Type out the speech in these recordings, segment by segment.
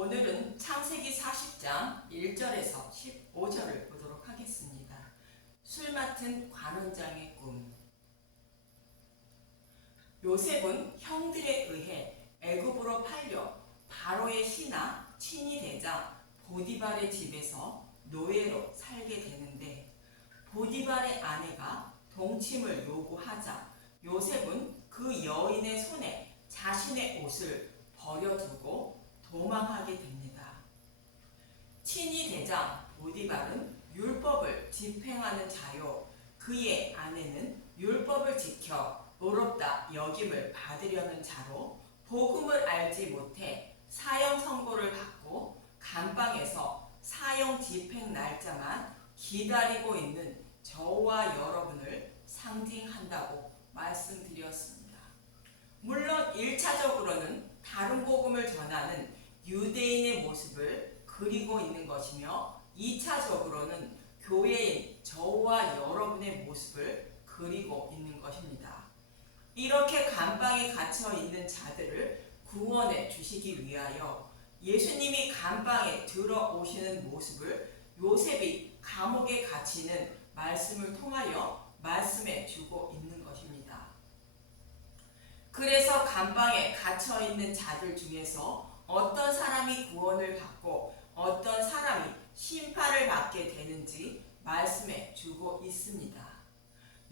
오늘은 창세기 40장 1절에서 15절을 보도록 하겠습니다. 술 맡은 관원장의 꿈. 요셉은 형들에 의해 애굽으로 팔려 바로의 신하 친위 대장 보디발의 집에서 노예로 살게 되는데, 보디발의 아내가 동침을 요구하자 요셉은 그 여인의 손에 자신의 옷을 버려두고 도망하게 됩니다. 친위 대장 보디발은 율법을 집행하는 자요, 그의 아내는 율법을 지켜 의롭다 여김을 받으려는 자로 복음을 알지 못해 사형 선고를 받고 감방에서 사형 집행 날짜만 기다리고 있는 저와 여러분을 상징한다고 말씀드렸습니다. 물론 1차적으로는 다른 복음을 전하는 유대인의 모습을 그리고 있는 것이며, 2차적으로는 교회인 저와 여러분의 모습을 그리고 있는 것입니다. 이렇게 감방에 갇혀 있는 자들을 구원해 주시기 위하여 예수님이 감방에 들어오시는 모습을 요셉이 감옥에 갇히는 말씀을 통하여 말씀해 주고 있는 것입니다. 그래서 감방에 갇혀 있는 자들 중에서 어떤 사람이 구원을 받고 어떤 사람이 심판을 받게 되는지 말씀해 주고 있습니다.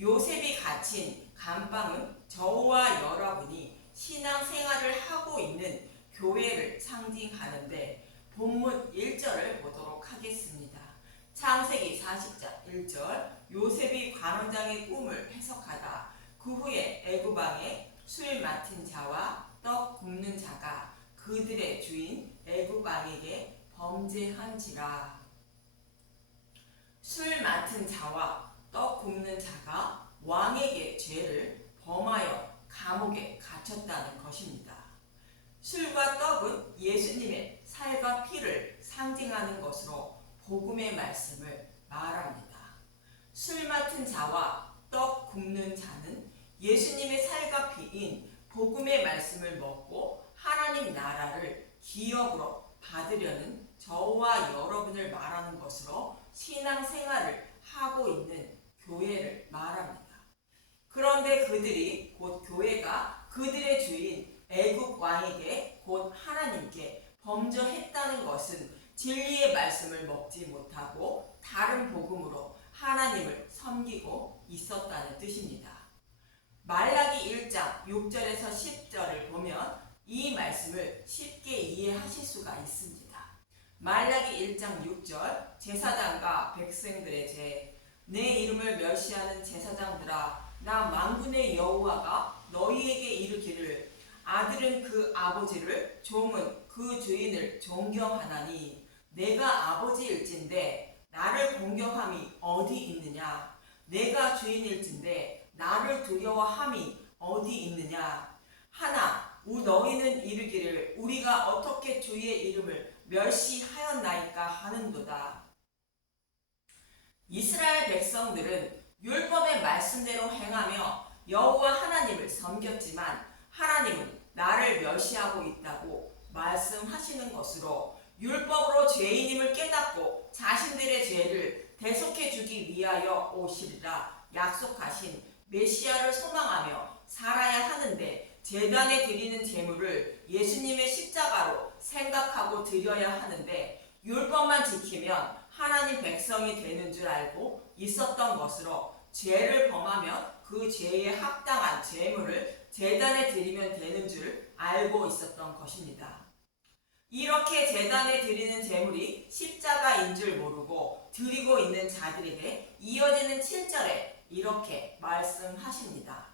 요셉이 갇힌 감방은 저와 여러분이 신앙생활을 하고 있는 교회를 상징하는데, 본문 1절을 보도록 하겠습니다. 창세기 40장 1절. 요셉이 관원장의 꿈을 해석하다. 그 후에 애굽왕에 술 맡은 자와 떡 굽는 자가 그들의 주인 애굽왕에게 범죄한지라. 술 맡은 자와 떡 굽는 자가 왕에게 죄를 범하여 감옥에 갇혔다는 것입니다. 술과 떡은 예수님의 살과 피를 상징하는 것으로 복음의 말씀을 말합니다. 술 맡은 자와 떡 굽는 자는 예수님의 살과 피인 복음의 말씀을 먹고 하나님 나라를 기업으로 받으려는 저와 여러분을 말하는 것으로 신앙생활을 하고 있는 교회를 말합니다. 그런데 그들이, 곧 교회가 그들의 주인 애굽 왕에게, 곧 하나님께 범죄했다는 것은 진리의 말씀을 먹지 못하고 다른 복음으로 하나님을 섬기고 있었다는 뜻입니다. 말라기 1장 6절에서 10절을 보면 이 말씀을 쉽게 이해하실 수가 있습니다. 말라기 1장 6절. 제사장과 백성들의 죄. 내 이름을 멸시하는 제사장들아, 나 만군의 여호와가 너희에게 이르기를, 아들은 그 아버지를, 종은 그 주인을 존경하나니 내가 아버지일진데 나를 공경함이 어디 있느냐? 내가 주인일진데 나를 두려워함이 어디 있느냐? 하나 너희는 이르기를, 우리가 어떻게 주의 이름을 멸시하였나이까 하는도다. 이스라엘 백성들은 율법의 말씀대로 행하며 여호와 하나님을 섬겼지만, 하나님은 나를 멸시하고 있다고 말씀하시는 것으로 율법으로 죄인임을 깨닫고 자신들의 죄를 대속해 주기 위하여 오시리라 약속하신 메시아를 소망하며 살아야 하는데, 제단에 드리는 제물을 예수님의 십자가로 생각하고 드려야 하는데, 율법만 지키면 하나님 백성이 되는 줄 알고 있었던 것으로, 죄를 범하면 그 죄에 합당한 제물을 제단에 드리면 되는 줄 알고 있었던 것입니다. 이렇게 제단에 드리는 제물이 십자가인 줄 모르고 드리고 있는 자들에게 이어지는 7절에 이렇게 말씀하십니다.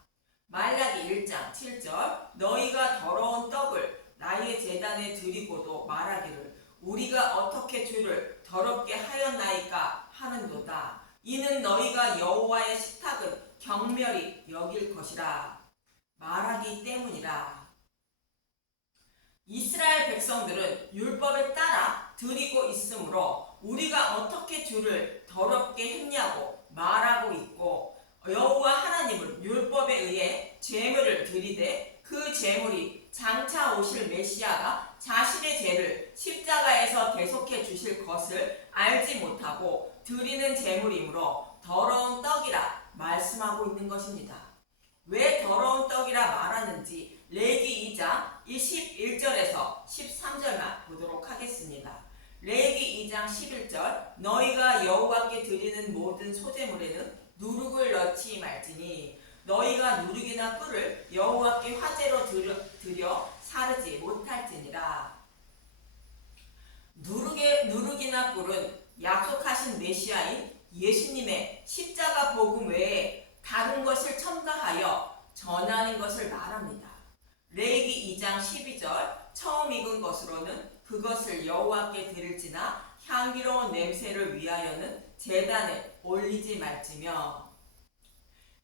말라기 1장 7절. 너희가 더러운 떡을 나의 제단에 드리고도 말하기를, 우리가 어떻게 주를 더럽게 하였나이까 하는도다. 이는 너희가 여호와의 식탁은 경멸히 여길 것이라 말하기 때문이라. 이스라엘 백성들은 율법에 따라 드리고 있으므로 우리가 어떻게 주를 더럽게 했냐고 말하고 있고, 여호와 하나님은 율법에 의해 제물을 드리되 그 제물이 장차 오실 메시아가 자신의 죄를 십자가에 못하고 드리는 제물이므로 더러운 떡이라 말씀하고 있는 것입니다. 왜 더러운 떡이라 말하는지 레위기 2장 11절에서 13절만 보도록 하겠습니다. 레위기 2장 11절 너희가 여호와께 드리는 모든 소제물에는 누룩을 넣지 말지니 너희가 누룩이나 꿀을 여호와께 화제로 드려 사르지 못할지니라. 누룩이나 꿀은 약속하신 메시아인 예수님의 십자가 복음 외에 다른 것을 첨가하여 전하는 것을 말합니다. 레위기 2장 12절 처음 익은 것으로는 그것을 여호와께 드릴지나 향기로운 냄새를 위하여는 제단에 올리지 말지며.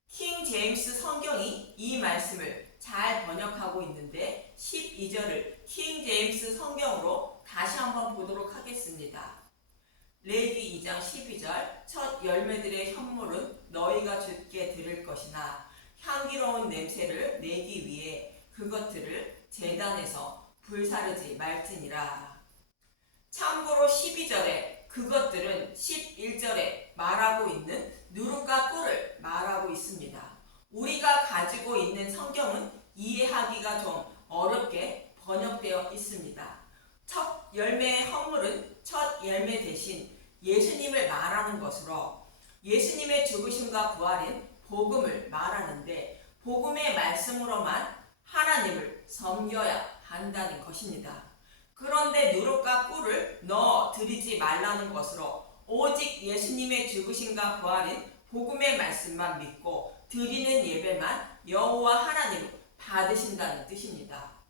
킹 제임스 성경이 이 말씀을 잘 번역하고 있는데 12절을 킹 제임스 성경으로 다시 한번 보도록 하겠습니다. 레위기 2장 12절 첫 열매들의 현물은 너희가 주께 드릴 것이나 향기로운 냄새를 내기 위해 그것들을 제단에서 불사르지 말지니라. 참고로 12절에 그것들은 11절에 말하고 있는 누룩과 꿀을 말하고 있습니다. 우리가 가지고 있는 성경은 이해하기가 좀 어렵게 번역되어 있습니다. 첫 열매의 헌물은 첫 열매 대신 예수님을 말하는 것으로 예수님의 죽으심과 부활인 복음을 말하는데 복음의 말씀으로만 하나님을 섬겨야 한다는 것입니다. 그런데 누룩과 꿀을 넣어 드리지 말라는 것으로 오직 예수님의 죽으심과 부활인 복음의 말씀만 믿고 드리는 예배만 여호와 하나님을 받으신다는 뜻입니다.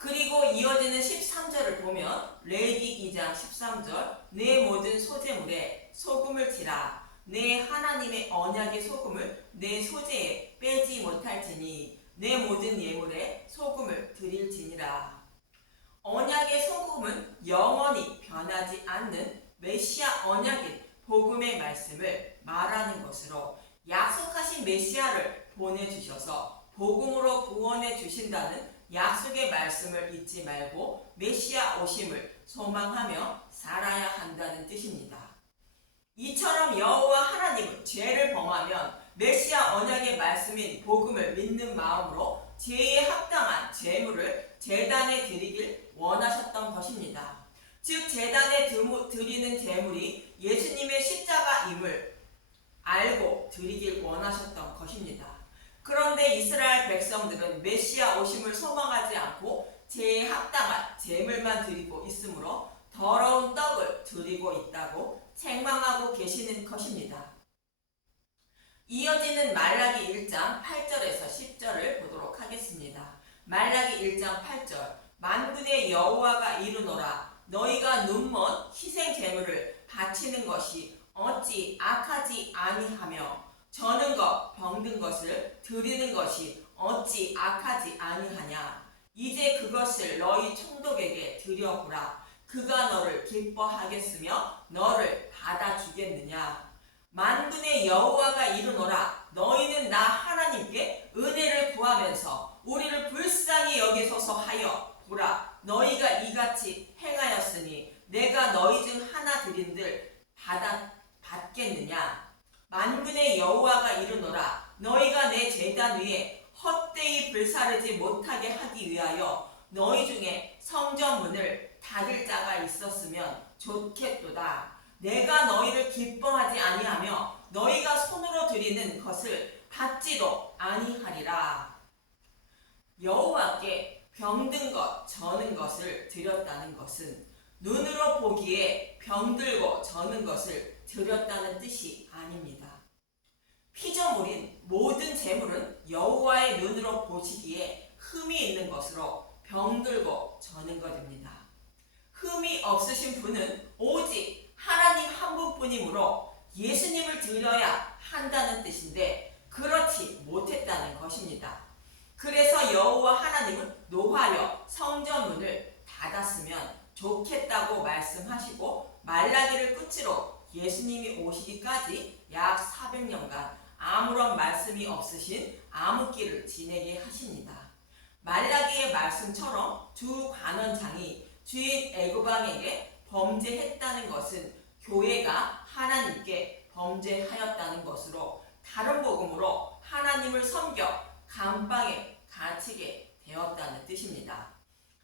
그리고 이어지는 13절을 보면 레위기 2장 13절 내 모든 소제물에 소금을 치라. 내 하나님의 언약의 소금을 내 소제에 빼지 못할지니 내 모든 예물에 소금을 드릴지니라. 언약의 소금은 영원히 변하지 않는 메시아 언약인 복음의 말씀을 말하는 것으로 약속하신 메시아를 보내주셔서 복음으로 구원해 주신다는 약속의 말씀을 잊지 말고 메시아 오심을 소망하며 살아야 한다는 뜻입니다. 이처럼 여호와 하나님은 죄를 범하면 메시아 언약의 말씀인 복음을 믿는 마음으로 죄에 합당한 제물을 제단에 드리길 원하셨던 것입니다. 즉 제단에 드리는 제물이 예수님의 십자가임을 알고 드리길 원하셨던 것입니다. 그런데 이스라엘 백성들은 메시아 오심을 소망하지 않고 죄에 합당한 제물만 드리고 있으므로 더러운 떡을 드리고 있다고 책망하고 계시는 것입니다. 이어지는 말라기 1장 8절에서 10절을 보도록 하겠습니다. 말라기 1장 8절 만군의 여호와가 이르노라 너희가 눈먼 희생 제물을 바치는 것이 어찌 악하지 아니하며 저는 것 병든 것을 드리는 것이 어찌 악하지 아니하냐. 이제 그것을 너희 총독에게 드려보라. 그가 너를 기뻐하겠으며 너를 받아주겠느냐. 만군의 여호와가 이르노라 너희는 나 하나님께 은혜를 구하면서 우리를 불쌍히 여기소서 하여 보라. 너희가 이같이 행하였으니 내가 너희 중 하나 드린들 받겠느냐. 만군의 여호와가 이르노라 너희가 내 제단 위에 헛되이 불사르지 못하게 하기 위하여 너희 중에 성전문을 닫을 자가 있었으면 좋겠도다. 내가 너희를 기뻐하지 아니하며 너희가 손으로 드리는 것을 받지도 아니하리라. 여호와께 병든 것, 저는 것을 드렸다는 것은 눈으로 보기에 병들고 저는 것을 드렸다는 뜻이 아닙니다. 피조물인 모든 재물은 여호와의 눈으로 보시기에 흠이 있는 것으로 병들고 저는 것입니다. 흠이 없으신 분은 오직 하나님 한 분뿐이므로 예수님을 드려야 한다는 뜻인데 그렇지 못했다는 것입니다. 그래서 여호와 하나님은 노하여 성전문을 닫았으면 좋겠다고 말씀하시고 말라기를 끝으로 예수님이 오시기까지 약 400년간 아무런 말씀이 없으신 암흑기를 지내게 하십니다. 말라기의 말씀처럼 두 관원장이 주인 애굽왕에게 범죄했다는 것은 교회가 하나님께 범죄하였다는 것으로 다른 복음으로 하나님을 섬겨 감방에 갇히게 되었다는 뜻입니다.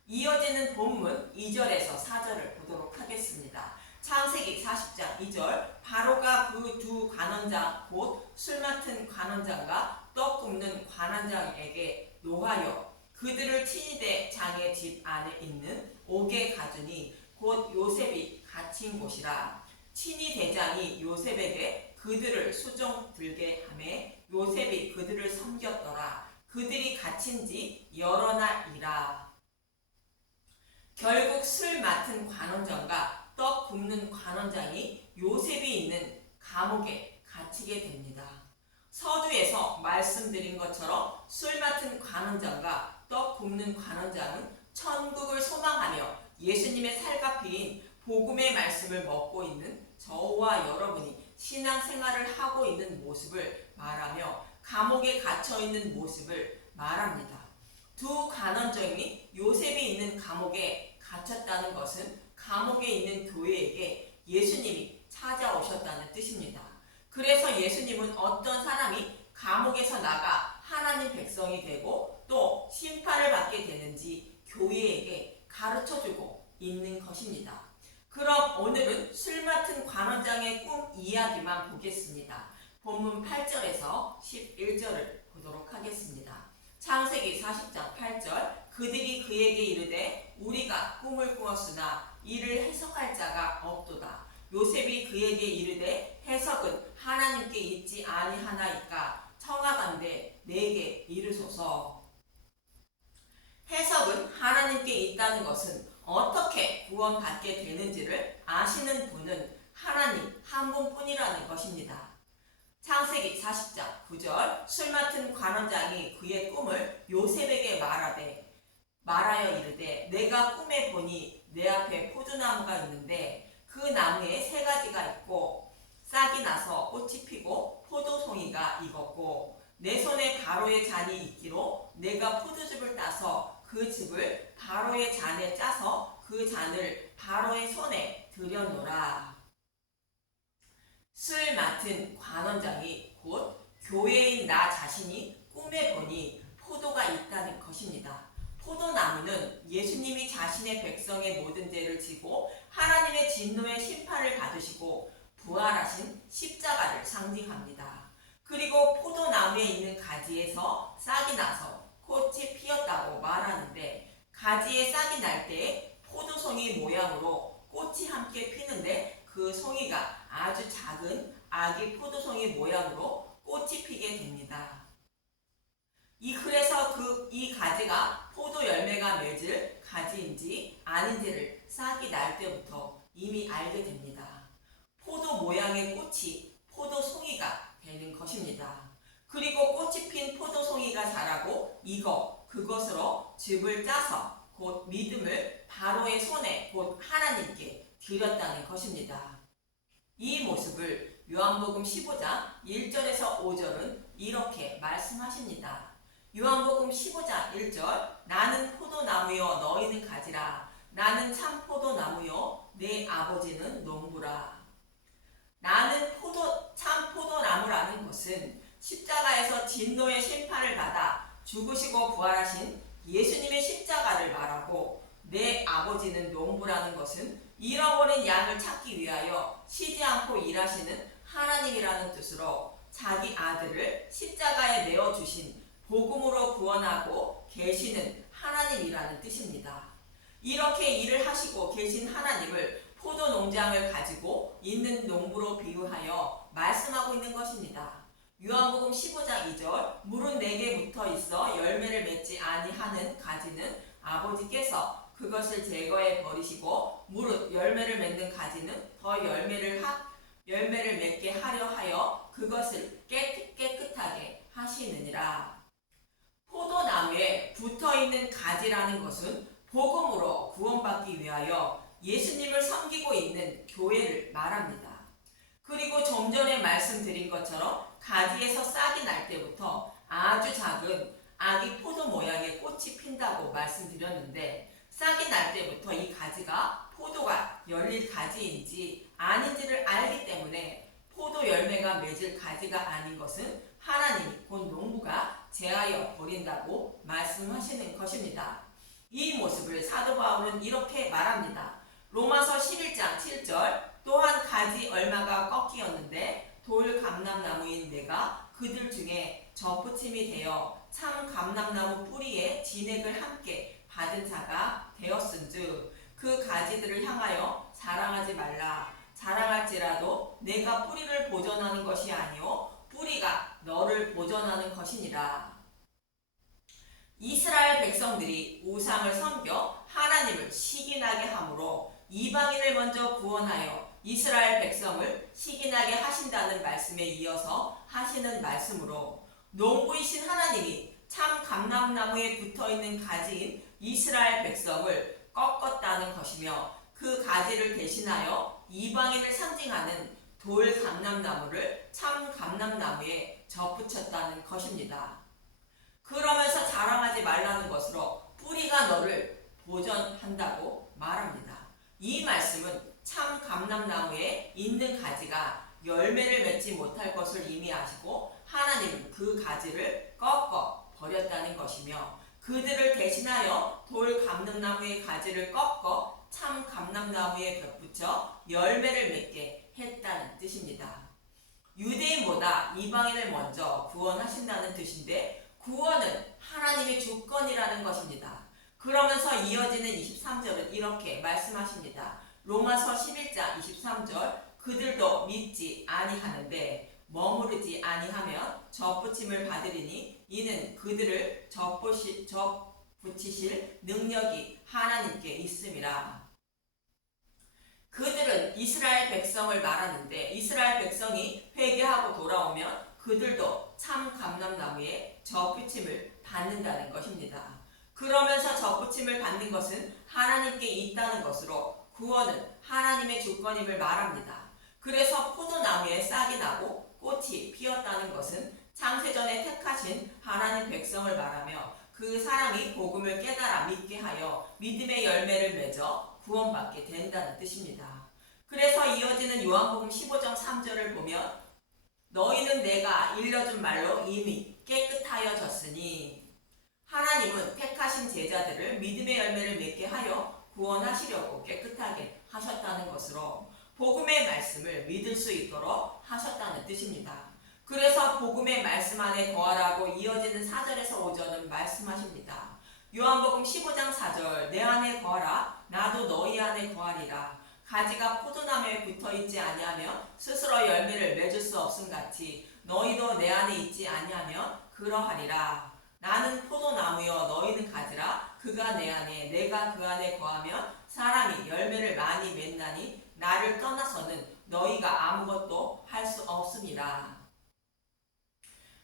이어지는 본문 2절에서 4절을 보도록 하겠습니다. 창세기 40장 2절 바로가 그 두 관원장 곧 술 맡은 관원장과 떡 굽는 관원장에게 노하여 그들을 친위대 장의 집 안에 있는 옥에 가두니 곧 요셉이 갇힌 곳이라. 친위대장이 요셉에게 그들을 수종 들게 하매 요셉이 그들을 섬겼더라. 그들이 갇힌 지 여러 날이라. 결국 술 맡은 관원장과 떡 굽는 관원장이 요셉이 있는 감옥에 갇히게 됩니다. 서두에서 말씀드린 것처럼 술 맡은 관원장과 떡 굽는 관원장은 천국을 소망하며 예수님의 살갑이인 복음의 말씀을 먹고 있는 저와 여러분이 신앙생활을 하고 있는 모습을 말하며 감옥에 갇혀 있는 모습을 말합니다. 두 관원장이 요셉이 있는 감옥에 갇혔다는 것은 감옥에 있는 교회에게 예수님이 찾아오셨다는 뜻입니다. 그래서 예수님은 어떤 사람이 감옥에서 나가 하나님 백성이 되고 또 심판을 받게 되는지 교회에게 가르쳐주고 있는 것입니다. 그럼 오늘은 술 맡은 관원장의 꿈 이야기만 보겠습니다. 본문 8절에서 11절을 보도록 하겠습니다. 창세기 40장 8절 그들이 그에게 이르되 우리가 꿈을 꾸었으나 이를 해석할 자가 없도다. 요셉이 그에게 이르되 해석은 하나님께 있지 아니하나이까 청하건대 내게 이르소서. 해석은 하나님께 있다는 것은 어떻게 구원받게 되는지를 아시는 분은 하나님 한 분뿐이라는 것입니다. 창세기 40장 9절 술 맡은 관원장이 그의 꿈을 요셉에게 말하여 이르되 내가 꿈에 보니 내 앞에 포도나무가 있는데 그 나무에 세 가지가 있고 싹이 나서 꽃이 피고 포도송이가 익었고 내 손에 바로의 잔이 있기로 내가 포도즙을 따서 그 즙을 바로의 잔에 짜서 그 잔을 바로의 손에 들여놓으라. 술 맡은 관원장이 곧 교회인 나 자신이 꿈에 보니 포도가 있다는 것입니다. 포도나무는 예수님이 자신의 백성의 모든 죄를 지고 하나님의 진노의 심판을 받으시고 부활하신 십자가를 상징합니다. 그리고 포도나무에 있는 가지에서 싹이 나서 꽃이 피었다고 말하는데 가지에 싹이 날 때 포도송이 모양으로 꽃이 함께 피는데 그 송이가 아주 작은 아기 포도송이 모양으로 꽃이 피게 됩니다. 그래서 이 가지가 포도 열매가 맺을 가지인지 아닌지를 싹이 날 때부터 이미 알게 됩니다. 포도 모양의 꽃이 포도송이가 되는 것입니다. 그리고 꽃이 핀 포도송이가 자라고 익어 그것으로 즙을 짜서 곧 믿음을 바로의 손에 곧 하나님께 드렸다는 것입니다. 이 모습을 요한복음 15장 1절에서 5절은 이렇게 말씀하십니다. 요한복음 15장 1절 나는 포도나무여 너희는 가지라. 나는 참 포도나무여 내 아버지는 농부라. 나는 참 포도나무라는 것은 십자가에서 진노의 심판을 받아 죽으시고 부활하신 예수님의 십자가를 말하고 내 아버지는 농부라는 것은 잃어버린 양을 찾기 위하여 쉬지 않고 일하시는 하나님이라는 뜻으로 자기 아들을 십자가에 내어주신 복음으로 구원하고 계시는 하나님이라는 뜻입니다. 이렇게 일을 하시고 계신 하나님을 포도 농장을 가지고 있는 농부로 비유하여 말씀하고 있는 것입니다. 요한복음 15장 2절 물은 내게 붙어 있어 열매를 맺지 아니하는 가지는 아버지께서 그것을 제거해 버리시고 무릇 열매를 맺는 가지는 더 열매를 맺게 하려 하여 그것을 깨끗하게 하시느니라. 포도나무에 붙어있는 가지라는 것은 복음으로 구원받기 위하여 예수님을 섬기고 있는 교회를 말합니다. 그리고 좀 전에 말씀드린 것처럼 가지에서 싹이 날 때부터 아주 작은 아기 포도 모양의 꽃이 핀다고 말씀드렸는데 싹이 날 때부터 이 가지가 포도가 열릴 가지인지 아닌지를 알기 때문에 포도 열매가 맺을 가지가 아닌 것은 하나님이 곧 농부가 제하여 버린다고 말씀하시는 것입니다. 이 모습을 사도 바울은 이렇게 말합니다. 로마서 11장 7절 또한 가지 얼마가 꺾이었는데 돌 감람나무인 내가 그들 중에 접붙임이 되어 참 감람나무 뿌리에 진액을 함께 받은 자가 되었은즉 그 가지들을 향하여 자랑하지 말라. 자랑할지라도 내가 뿌리를 보존하는 것이 아니요 뿌리가 너를 보존하는 것이니라. 이스라엘 백성들이 우상을 섬겨 하나님을 시기나게 함으로 이방인을 먼저 구원하여 이스라엘 백성을 시기나게 하신다는 말씀에 이어서 하시는 말씀으로 농부이신 하나님이 참 감람나무에 붙어있는 가지인 이스라엘 백성을 꺾었다는 것이며 그 가지를 대신하여 이방인을 상징하는 돌 감람나무를 참 감람나무에 접붙였다는 것입니다. 그러면서 자랑하지 말라는 것으로 뿌리가 너를 보존한다고 말합니다. 이 말씀은 참 감람나무에 있는 가지가 열매를 맺지 못할 것을 의미하시고 하나님은 그 가지를 꺾어 버렸다는 것이며 그들을 대신하여 돌 감람나무의 가지를 꺾어 참 감람나무에 덧붙여 열매를 맺게 했다는 뜻입니다. 유대인보다 이방인을 먼저 구원하신다는 뜻인데 구원은 하나님의 주권이라는 것입니다. 그러면서 이어지는 23절은 이렇게 말씀하십니다. 로마서 11장 23절 그들도 믿지 아니하는데 머무르지 아니하면 접붙임을 받으리니 이는 그들을 접붙이실 능력이 하나님께 있음이라. 그들은 이스라엘 백성을 말하는데 이스라엘 백성이 회개하고 돌아오면 그들도 참 감람나무에 접붙임을 받는다는 것입니다. 그러면서 접붙임을 받는 것은 하나님께 있다는 것으로 구원은 하나님의 주권임을 말합니다. 그래서 포도나무에 싹이 나고 꽃이 피었다는 것은 창세전에 택하신 하나님 백성을 말하며 그 사람이 복음을 깨달아 믿게 하여 믿음의 열매를 맺어 구원받게 된다는 뜻입니다. 그래서 이어지는 요한복음 15장 3절을 보면 너희는 내가 일러준 말로 이미 깨끗하여졌으니 하나님은 택하신 제자들을 믿음의 열매를 맺게 하여 구원하시려고 깨끗하게 하셨다는 것으로 복음의 말씀을 믿을 수 있도록 하셨다는 뜻입니다. 그래서 복음의 말씀 안에 거하라고 이어지는 4절에서 5절은 말씀하십니다. 요한복음 15장 4절 내 안에 거하라 나도 너희 안에 거하리라. 가지가 포도나무에 붙어있지 아니하면 스스로 열매를 맺을 수 없음같이 너희도 내 안에 있지 아니하면 그러하리라. 나는 포도나무여 너희는 가지라. 그가 내 안에 내가 그 안에 거하면 사람이 열매를 많이 맺나니 나를 떠나서는 너희가 아무것도 할 수 없음이라.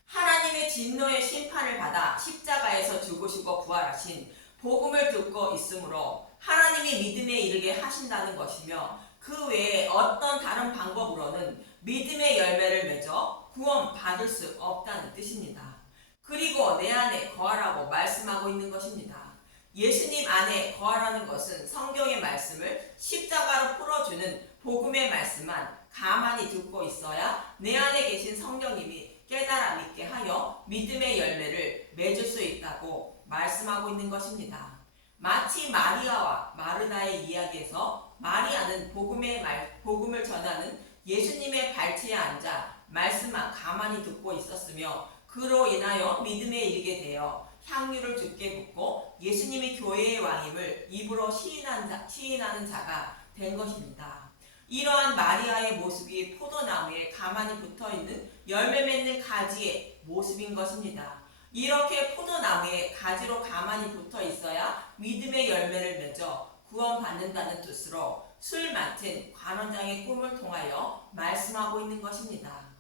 하나님의 진노의 심판을 받아 십자가에서 죽으시고 부활하신 복음을 듣고 있으므로 하나님이 믿음에 이르게 하신다는 것이며 그 외에 어떤 다른 방법으로는 믿음의 열매를 맺어 구원받을 수 없다는 뜻입니다. 그리고 내 안에 거하라고 말씀하고 있는 것입니다. 예수님 안에 거하라는 것은 성경의 말씀을 십자가로 풀어주는 복음의 말씀만 가만히 듣고 있어야 내 안에 계신 성령님이 깨달아 믿게 하여 믿음의 열매를 맺을 수 있다고 말씀하고 있는 것입니다. 마치 마리아와 마르다의 이야기에서 마리아는 복음을 전하는 예수님의 발치에 앉아 말씀만 가만히 듣고 있었으며 그로 인하여 믿음에 이르게 되어 향유를 주께 붓고 예수님이 교회의 왕임을 입으로 시인하는 자가 된 것입니다. 이러한 마리아의 모습이 포도나무에 가만히 붙어있는 열매 맺는 가지의 모습인 것입니다. 이렇게 포도나무에 가지로 가만히 붙어 있어야 믿음의 열매를 맺어 구원받는다는 뜻으로 술 맡은 관원장의 꿈을 통하여 말씀하고 있는 것입니다.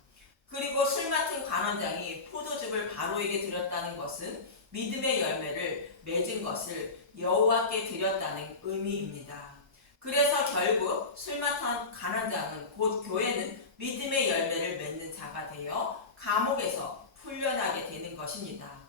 그리고 술 맡은 관원장이 포도즙을 바로에게 드렸다는 것은 믿음의 열매를 맺은 것을 여호와께 드렸다는 의미입니다. 그래서 결국 술 맡은 관원장은 곧 교회는 믿음의 열매를 맺는 자가 되어 감옥에서 풀려나게 되는 것입니다.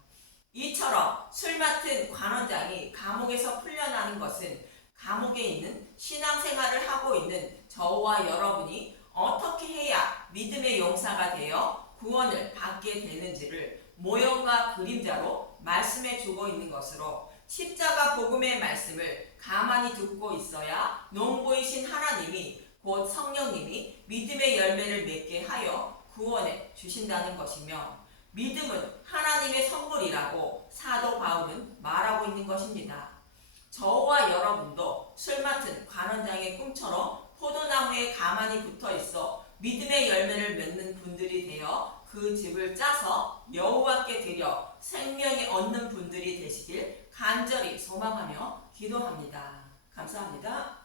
이처럼 술 맡은 관원장이 감옥에서 풀려나는 것은 감옥에 있는 신앙생활을 하고 있는 저와 여러분이 어떻게 해야 믿음의 용사가 되어 구원을 받게 되는지를 모형과 그림자로 말씀해 주고 있는 것으로 십자가 복음의 말씀을 가만히 듣고 있어야 농부이신 하나님이 곧 성령님이 믿음의 열매를 맺게 하여 구원해 주신다는 것이며 믿음은 하나님의 선물이라고 사도 바울은 말하고 있는 것입니다. 저와 여러분도 술 맡은 관원장의 꿈처럼 포도나무에 가만히 붙어 있어 믿음의 열매를 맺는 분들이 되어 그 집을 짜서 여호와께 드려 생명이 얻는 분들이 되시길 간절히 소망하며 기도합니다. 감사합니다.